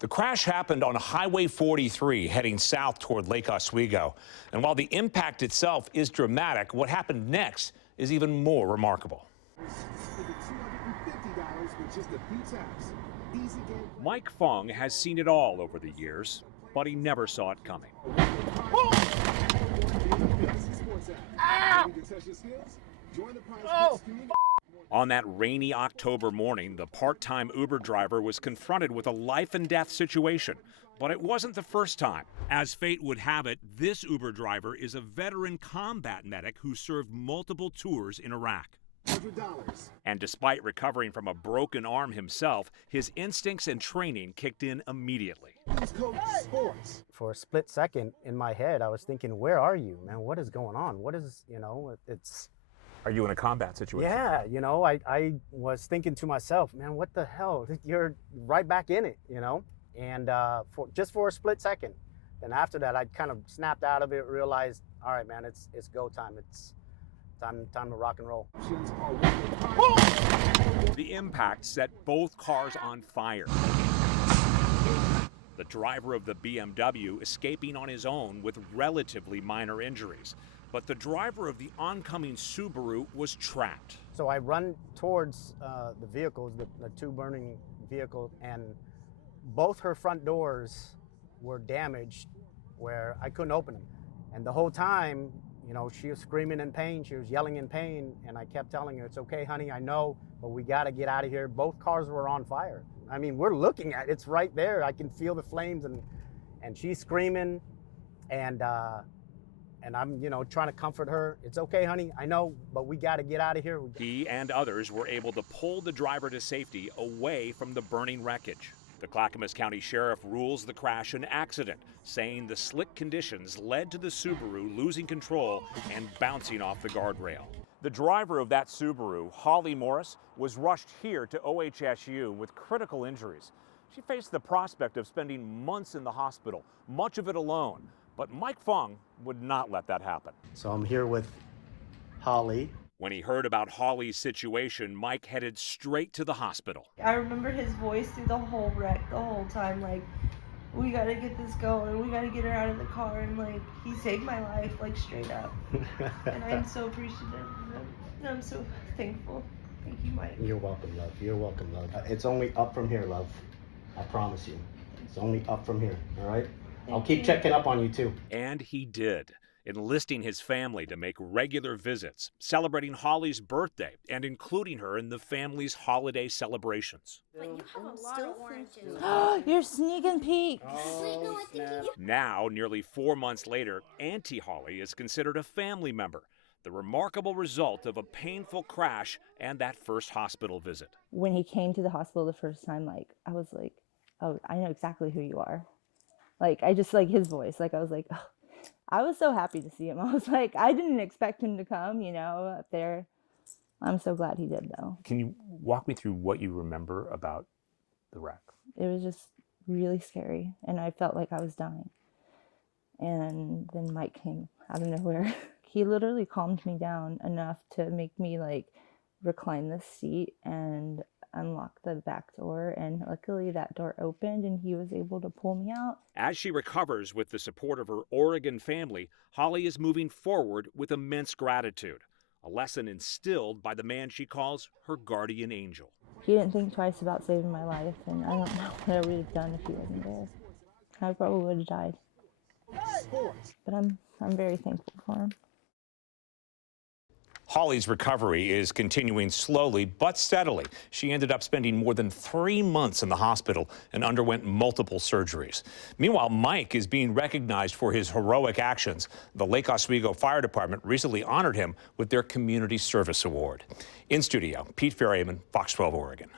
The crash happened on Highway 43 heading south toward Lake Oswego. And while the impact itself is dramatic, what happened next is even more remarkable. Mike Fung has seen it all over the years, but he never saw it coming. On that rainy October morning, the part-time Uber driver was confronted with a life and death situation. But it wasn't the first time. As fate would have it, this Uber driver is a veteran combat medic who served multiple tours in Iraq. $100. And despite recovering from a broken arm himself, his instincts and training kicked in immediately. For a split second in my head, I was thinking, where are you, man? What is going on? What is, it's... Are you in a combat situation? Yeah, I was thinking to myself, man, what the hell? You're right back in it, And for a split second. Then after that, I kind of snapped out of it, realized, all right, man, it's go time. It's time to rock and roll. The impact set both cars on fire. The driver of the BMW escaping on his own with relatively minor injuries. But the driver of the oncoming Subaru was trapped. So I run towards the vehicles, the two burning vehicles, and both her front doors were damaged where I couldn't open them. And the whole time, she was screaming in pain, she was yelling in pain, and I kept telling her, it's okay, honey, I know, but we gotta get out of here. Both cars were on fire. I mean, we're looking at it, it's right there. I can feel the flames, and she's screaming, and I'm, trying to comfort her. It's okay, honey, I know, but we got to get out of here. He and others were able to pull the driver to safety away from the burning wreckage. The Clackamas County Sheriff rules the crash an accident, saying the slick conditions led to the Subaru losing control and bouncing off the guardrail. The driver of that Subaru, Holly Morris, was rushed here to OHSU with critical injuries. She faced the prospect of spending months in the hospital, much of it alone. But Mike Fung would not let that happen. So I'm here with Holly. When he heard about Holly's situation, Mike headed straight to the hospital. I remember his voice through the whole wreck, the whole time, like, we gotta get this going, we gotta get her out of the car, and like, he saved my life, like, straight up. And I'm so appreciative of him, and I'm so thankful. Thank you, Mike. You're welcome, love. You're welcome, love. It's only up from here, love. I promise you. It's only up from here, all right? I'll keep checking up on you, too. And he did, enlisting his family to make regular visits, celebrating Holly's birthday, and including her in the family's holiday celebrations. But you have a lot of oranges. You're sneaking peek. Oh, Now, nearly 4 months later, Auntie Holly is considered a family member, the remarkable result of a painful crash and that first hospital visit. When he came to the hospital the first time, I was like, oh, I know exactly who you are. I just like his voice. I was like, oh. I was so happy to see him. I was like, I didn't expect him to come, up there. I'm so glad he did, though. Can you walk me through what you remember about the wreck? It was just really scary, and I felt like I was dying. And then Mike came out of nowhere. He literally calmed me down enough to make me, recline the seat and unlock the back door, and luckily that door opened and he was able to pull me out. As she recovers with the support of her Oregon family, Holly is moving forward with immense gratitude, a lesson instilled by the man she calls her guardian angel. He didn't think twice about saving my life, and I don't know what I would have done if he wasn't there. I probably would have died. But I'm very thankful for him. Holly's recovery is continuing slowly but steadily. She ended up spending more than 3 months in the hospital and underwent multiple surgeries. Meanwhile, Mike is being recognized for his heroic actions. The Lake Oswego Fire Department recently honored him with their Community Service Award. In studio, Pete Ferryman, Fox 12 Oregon.